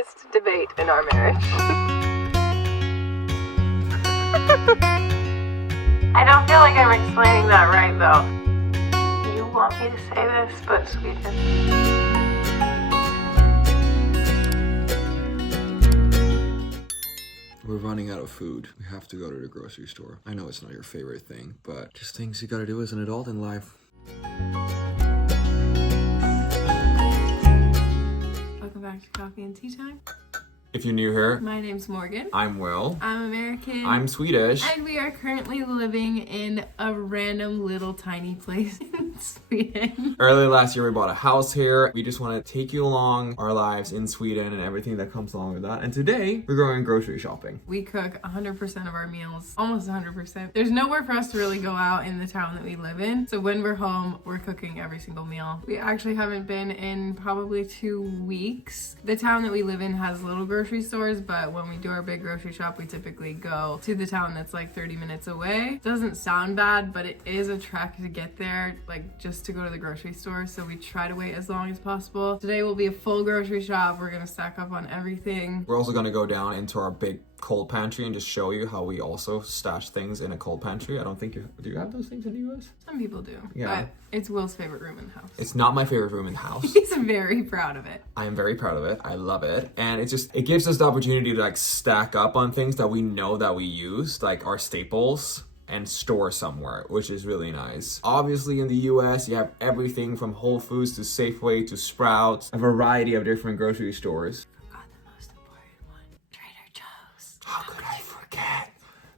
biggest debate in our marriage. I don't feel like I'm explaining that right, though. You want me to say this, but Sweden. We're running out of food. We have to go to the grocery store. I know it's not your favorite thing, but just things you gotta do as an adult in life. Welcome back to Coffee and Tea Time. If you're new here, My name's Morgan. I'm Will. I'm American. I'm Swedish. And we are currently living in a random little tiny place in Sweden. Earlier last year, we bought a house here. We just want to take you along our lives in Sweden and everything that comes along with that. And today, we're going grocery shopping. We cook 100% of our meals, almost 100%. There's nowhere for us to really go out in the town that we live in. So when we're home, we're cooking every single meal. We actually haven't been in probably 2 weeks. The town that we live in has little grocery stores, but when we do our big grocery shop, we typically go to the town that's like 30 minutes away. Doesn't sound bad, but it is a trek to get there, like just to go to the grocery store. So we try to wait as long as possible. Today will be a full grocery shop. We're gonna stack up on everything. We're also gonna go down into our big cold pantry and just show you how we also stash things in a cold pantry. I don't think do you have those things in the US? Some people do, Yeah. but it's Will's favorite room in the house. It's not my favorite room in the house. He's very proud of it. I am very proud of it. I love it. And it gives us the opportunity to like stack up on things that we know that we use, like our staples, and store somewhere, which is really nice. Obviously in the US, you have everything from Whole Foods to Safeway to Sprouts, a variety of different grocery stores. Forgot the most important one, Trader Joe's. How could I forget?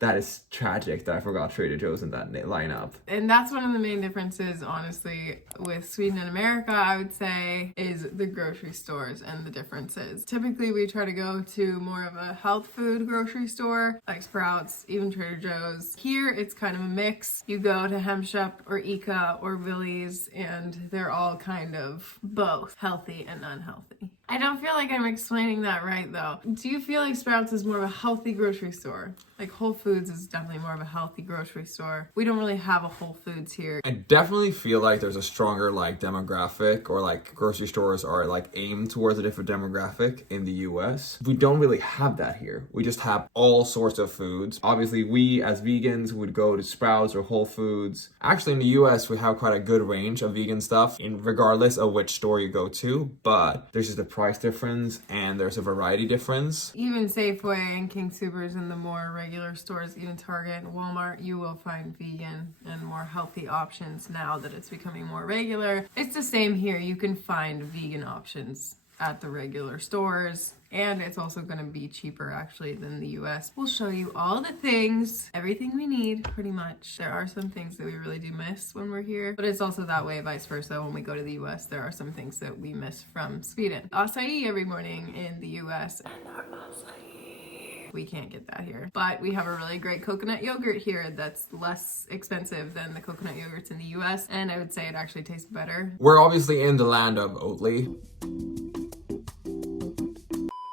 That is tragic that I forgot Trader Joe's in that lineup. And that's one of the main differences, honestly, with Sweden and America, I would say, is the grocery stores and the differences. Typically, we try to go to more of a health food grocery store, like Sprouts, even Trader Joe's. Here, it's kind of a mix. You go to Hemköp or Ica or Willys, and they're all kind of both healthy and unhealthy. I don't feel like I'm explaining that right, though. Do you feel like Sprouts is more of a healthy grocery store? Like Whole Foods is definitely more of a healthy grocery store. We don't really have a Whole Foods here. I definitely feel like there's a stronger like demographic, or like grocery stores are like aimed towards a different demographic in the US. We don't really have that here. We just have all sorts of foods. Obviously, we as vegans would go to Sprouts or Whole Foods. Actually, in the US, we have quite a good range of vegan stuff, regardless of which store you go to, but there's just a price difference and there's a variety difference. Even Safeway and King Soopers and the more regular stores, even Target and Walmart, you will find vegan and more healthy options now that it's becoming more regular. It's the same here. You can find vegan options at the regular stores, and it's also going to be cheaper actually than the US. We'll show you all the things, everything we need pretty much. There are some things that we really do miss when we're here, but it's also that way vice versa. When we go to the US, there are some things that we miss from Sweden. Acai every morning in the US, and our acai, we can't get that here. But we have a really great coconut yogurt here that's less expensive than the coconut yogurts in the US, and I would say it actually tastes better. We're obviously in the land of Oatly.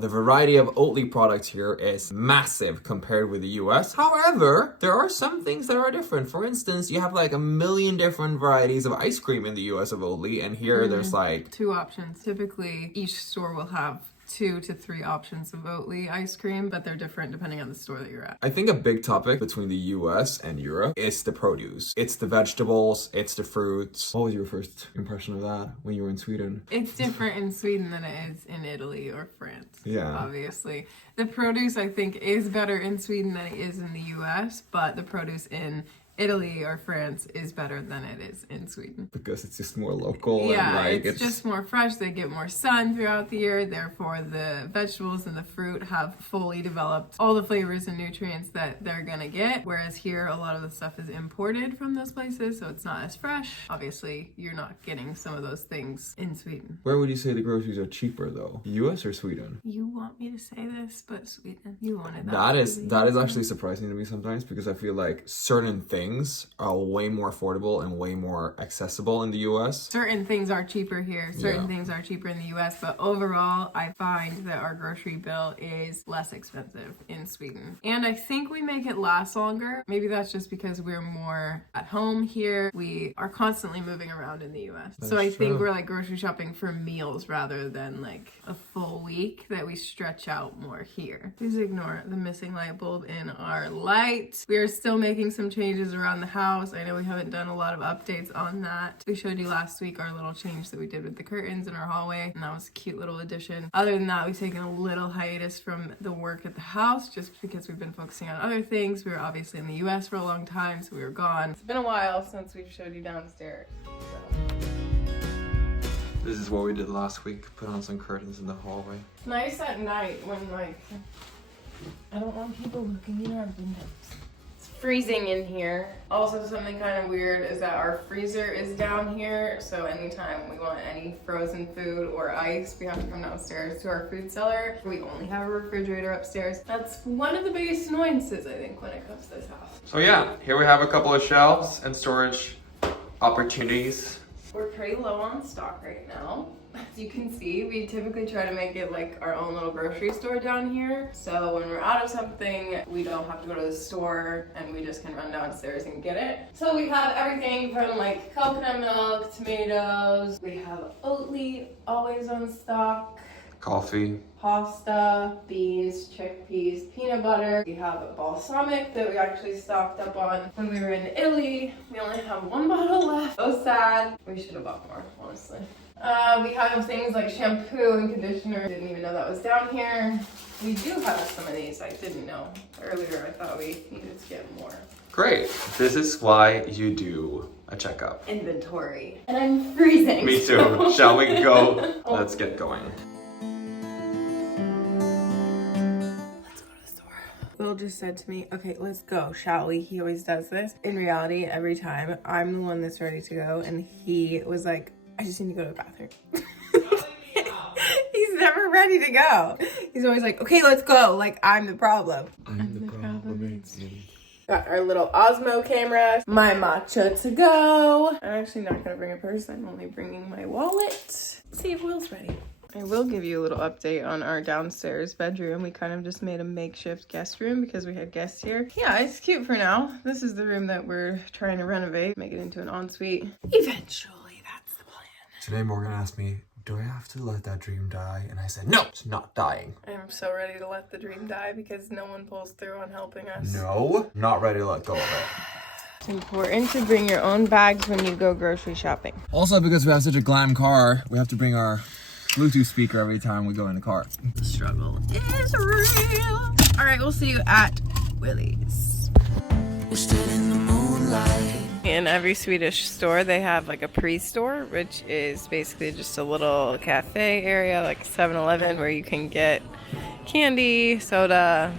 The variety of Oatly products here is massive compared with the US. However, there are some things that are different. For instance, you have like a million different varieties of ice cream in the US of Oatly, and here there's like 2 options. Typically, each store will have 2 to 3 options of Oatly ice cream, but they're different depending on the store that you're at. I think a big topic between the US and Europe is the produce. It's the vegetables, it's the fruits. What was your first impression of that when you were in Sweden? It's different in Sweden than it is in Italy or France. Yeah. Obviously. The produce, I think, is better in Sweden than it is in the US, but the produce in Italy or France is better than it is in Sweden. Because it's just more local. Yeah, and like it's just more fresh. They get more sun throughout the year. Therefore, the vegetables and the fruit have fully developed all the flavors and nutrients that they're gonna get. Whereas here, a lot of the stuff is imported from those places, so it's not as fresh. Obviously, you're not getting some of those things in Sweden. Where would you say the groceries are cheaper though? US or Sweden? You want me to say this, but Sweden. You wanted that. That is actually surprising to me sometimes, because I feel like certain things things are way more affordable and way more accessible in the US. Certain things are cheaper here, certain things are cheaper in the US, but overall, I find that our grocery bill is less expensive in Sweden. And I think we make it last longer. Maybe that's just because we're more at home here. We are constantly moving around in the US. So I think we're like grocery shopping for meals rather than like a full week, that we stretch out more here. Please ignore the missing light bulb in our light. We are still making some changes around the house. I know we haven't done a lot of updates on that. We showed you last week our little change that we did with the curtains in our hallway, and that was a cute little addition. Other than that, we've taken a little hiatus from the work at the house just because we've been focusing on other things. We were obviously in the US for a long time, so we were gone. It's been a while since we've showed you downstairs. This is what we did last week, put on some curtains in the hallway. It's nice at night when like, I don't want people looking in our windows. It's freezing in here. Also, something kind of weird is that our freezer is down here, so anytime we want any frozen food or ice, we have to come downstairs to our food cellar. We only have a refrigerator upstairs. That's one of the biggest annoyances, I think, when it comes to this house. So yeah, here we have a couple of shelves and storage opportunities. We're pretty low on stock right now. As you can see, we typically try to make it like our own little grocery store down here. So when we're out of something, we don't have to go to the store and we just can run downstairs and get it. So we have everything from like coconut milk, tomatoes. We have Oatly always on stock. Coffee. Pasta, beans, chickpeas, peanut butter. We have a balsamic that we actually stocked up on when we were in Italy. We only have one bottle left. So sad. We should have bought more, honestly. We have things like shampoo and conditioner. Didn't even know that was down here. We do have some of these. I didn't know. Earlier I thought we needed to get more. Great. This is why you do a checkup. Inventory. And I'm freezing. Me too. Shall we go? Let's get going. Will just said to me, okay, let's go, shall we? He always does this. In reality, every time, I'm the one that's ready to go, and he was like, I just need to go to the bathroom. He's never ready to go. He's always like, okay, let's go. Like, I'm the problem. I'm the problem. Got our little Osmo camera, my matcha to go. I'm actually not gonna bring a purse, I'm only bringing my wallet. Let's see if Will's ready. I will give you a little update on our downstairs bedroom. We kind of just made a makeshift guest room because we had guests here. Yeah, it's cute for now. This is the room that we're trying to renovate, make it into an ensuite. Eventually, that's the plan. Today Morgan asked me, do I have to let that dream die? And I said, no, it's not dying. I'm so ready to let the dream die because no one pulls through on helping us. No, not ready to let go of it. It's important to bring your own bags when you go grocery shopping. Also, because we have such a glam car, we have to bring our Bluetooth speaker every time we go in the car. The struggle is real. All right, we'll see you at Willie's. We're still in the moonlight. In every Swedish store, they have like a pre-store, which is basically just a little cafe area, like 7-Eleven, where you can get candy, soda,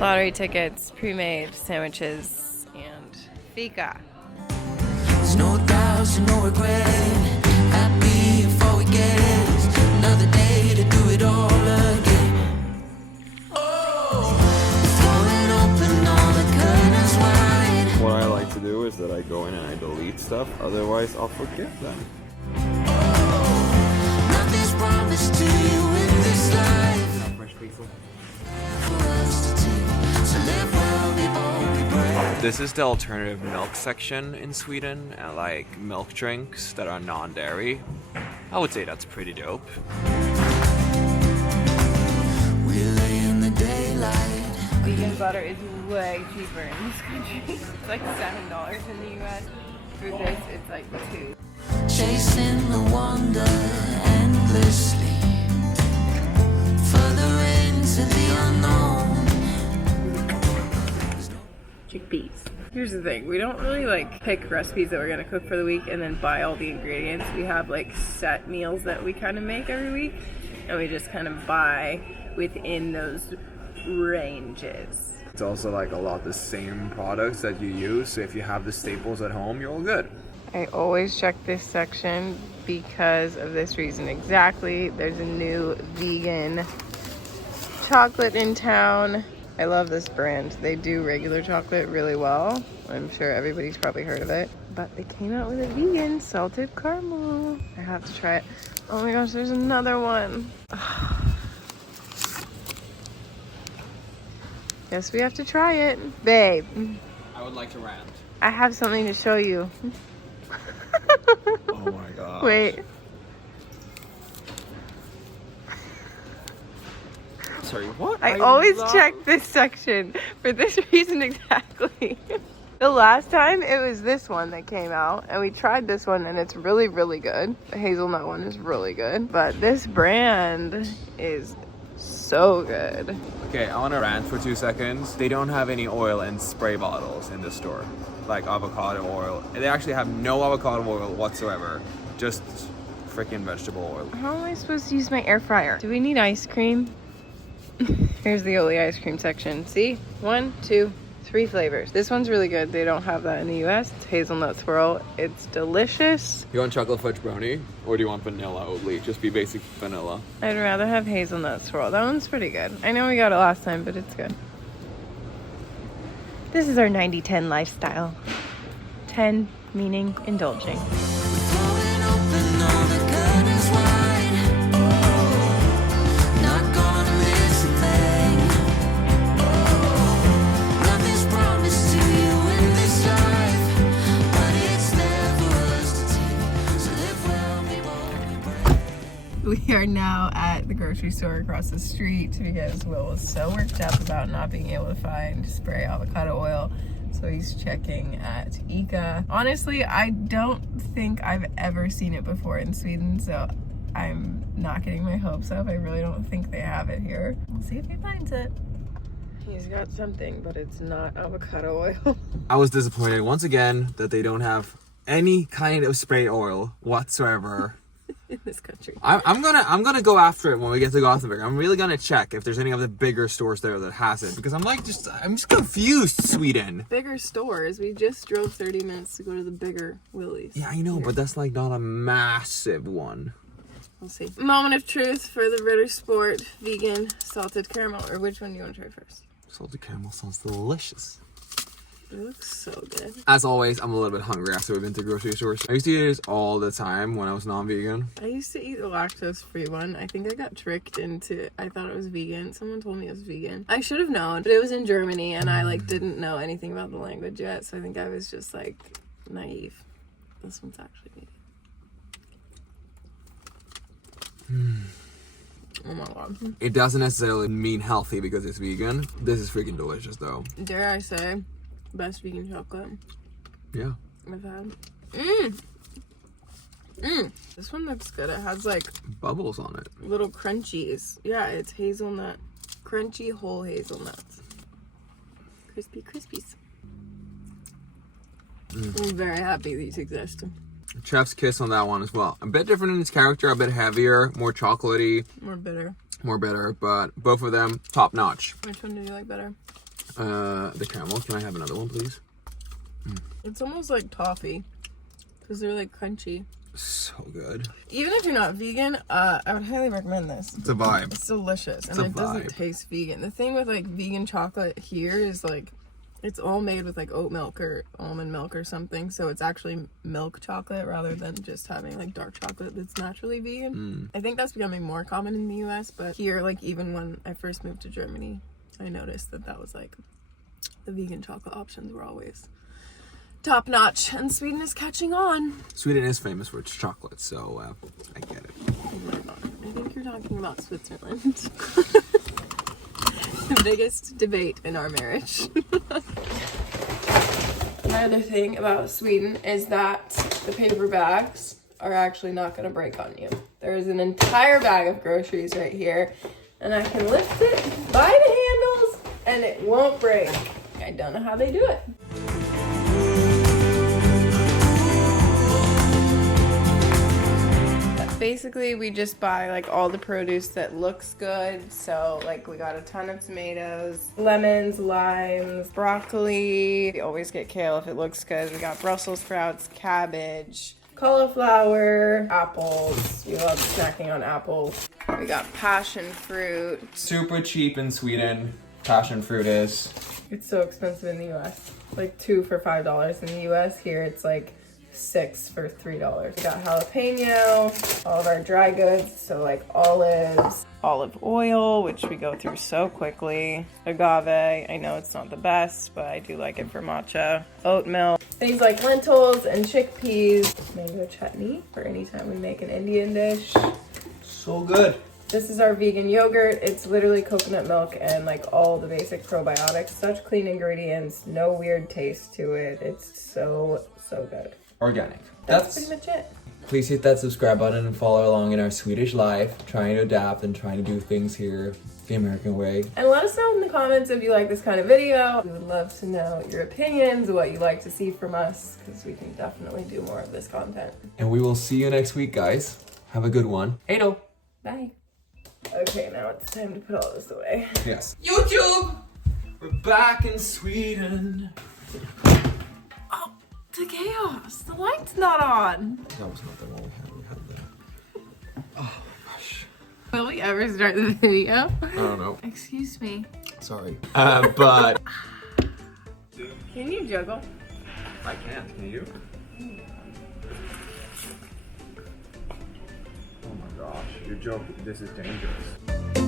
lottery tickets, pre-made sandwiches, and fika. There's no doubts and no regret. Happy before we get it. Another day to do it all again. Oh, throwing open all the curtains wide. What I like to do is that I go in and I delete stuff, otherwise I'll forget them. Oh, nothing's promised to you in this life. This is the alternative milk section in Sweden, and like milk drinks that are non-dairy. I would say that's pretty dope. We lay in the daylight. Vegan butter is way cheaper in this country. It's like $7 in the US. For this, it's like $2. Chasing the wonder endlessly, further into the unknown. Chickpeas. Here's the thing, we don't really like pick recipes that we're gonna cook for the week and then buy all the ingredients. We have like set meals that we kind of make every week, and we just kind of buy within those ranges. It's also like a lot the same products that you use, so if you have the staples at home, you're all good. I always check this section because of this reason exactly. There's a new vegan chocolate in town. I love this brand. They do regular chocolate really well, I'm sure everybody's probably heard of it. But they came out with a vegan salted caramel. I have to try it. Oh my gosh, there's another one. Guess we have to try it. Babe. I would like to rant. I have something to show you. Oh my god. Wait. Sorry, what? I always check this section for this reason exactly. The last time it was this one that came out and we tried this one and it's really, really good. The hazelnut one is really good, but this brand is so good. Okay, I want to rant for 2 seconds. They don't have any oil in spray bottles in the store, like avocado oil. They actually have no avocado oil whatsoever, just freaking vegetable oil. How am I supposed to use my air fryer? Do we need ice cream? Here's the Oli ice cream section. See? 1, 2, 3 flavors. This one's really good. They don't have that in the US. It's hazelnut swirl. It's delicious. You want chocolate fudge brownie or do you want vanilla Oatly? Just be basic vanilla. I'd rather have hazelnut swirl. That one's pretty good. I know we got it last time, but it's good. This is our 90-10 lifestyle. 10 meaning indulging. We are now at the grocery store across the street because Will was so worked up about not being able to find spray avocado oil. So he's checking at ICA. Honestly, I don't think I've ever seen it before in Sweden, so I'm not getting my hopes up. I really don't think they have it here. We'll see if he finds it. He's got something, but it's not avocado oil. I was disappointed once again that they don't have any kind of spray oil whatsoever. In this country. I'm gonna go after it when we get to Gothenburg. I'm really gonna check if there's any of the bigger stores there that has it because I'm just confused. Sweden. Bigger stores. We just drove 30 minutes to go to the bigger Willie's. Yeah, I know, here. but that's like not a massive one. We'll see. Moment of truth for the Ritter Sport vegan salted caramel. Or which one do you want to try first? Salted caramel sounds delicious. It looks so good. As always, I'm a little bit hungry after we've been to grocery stores. I used to eat this all the time when I was non-vegan. I used to eat the lactose-free one. I think I got tricked into, I thought it was vegan. Someone told me it was vegan. I should have known, but it was in Germany and I didn't know anything about the language yet. So I think I was just naive. This one's actually vegan. Oh my god. It doesn't necessarily mean healthy because it's vegan. This is freaking delicious though. Dare I say, best vegan chocolate Yeah. I've had. This one looks good. It has bubbles on it. little crunchies. Yeah, it's hazelnut. Crunchy whole hazelnuts. Crispy crispies. I'm very happy these exist. Chef's kiss on that one as well. A bit different in its character, a bit heavier, more chocolatey. More bitter. More bitter, but both of them top notch. Which one do you like better? The caramel. Can I have another one, please? It's almost like toffee because they're crunchy. So good. Even if you're not vegan, I would highly recommend this. It's a vibe. It's delicious, and it doesn't taste vegan. The thing with vegan chocolate here is it's all made with oat milk or almond milk or something, so it's actually milk chocolate rather than just having dark chocolate that's naturally vegan. I think that's becoming more common in the US, but here, even when I first moved to Germany, I noticed that was the vegan chocolate options were always top notch, and Sweden is catching on. Sweden is famous for its chocolate, so I get it. Oh my god, I think you're talking about Switzerland. The biggest debate in our marriage. Another thing about Sweden is that the paper bags are actually not going to break on you. There is an entire bag of groceries right here, and I can lift it by the handles and it won't break. I don't know how they do it. Basically, we just buy all the produce that looks good. So we got a ton of tomatoes, lemons, limes, broccoli. We always get kale if it looks good. We got Brussels sprouts, cabbage, cauliflower, apples. We love snacking on apples. We got passion fruit. Super cheap in Sweden. Passion fruit is. It's so expensive in the US. like 2 for $5 in the US. Here it's like 6 for $3. We got jalapeno, all of our dry goods, so like olives, olive oil, which we go through so quickly, agave, I know it's not the best, but I do like it for matcha, oat milk, things like lentils and chickpeas, mango chutney for anytime we make an Indian dish. So good. This is our vegan yogurt. It's literally coconut milk and like all the basic probiotics. Such clean ingredients, no weird taste to it. It's so good. Organic. That's pretty much it. Please hit that subscribe button and follow along in our Swedish life, trying to adapt and trying to do things here the American way. And let us know in the comments if you like this kind of video. We would love to know your opinions, what you like to see from us, because we can definitely do more of this content. And we will see you next week, guys. Have a good one. Hejdå! Bye. Okay, now it's time to put all this away. Yes. YouTube! We're back in Sweden. Oh, the chaos. The light's not on. That was not the one we had the... Oh gosh. Will we ever start the video? I don't know. Excuse me. Sorry. But... Can you juggle? I can you? Oh my gosh, you're joking. This is dangerous.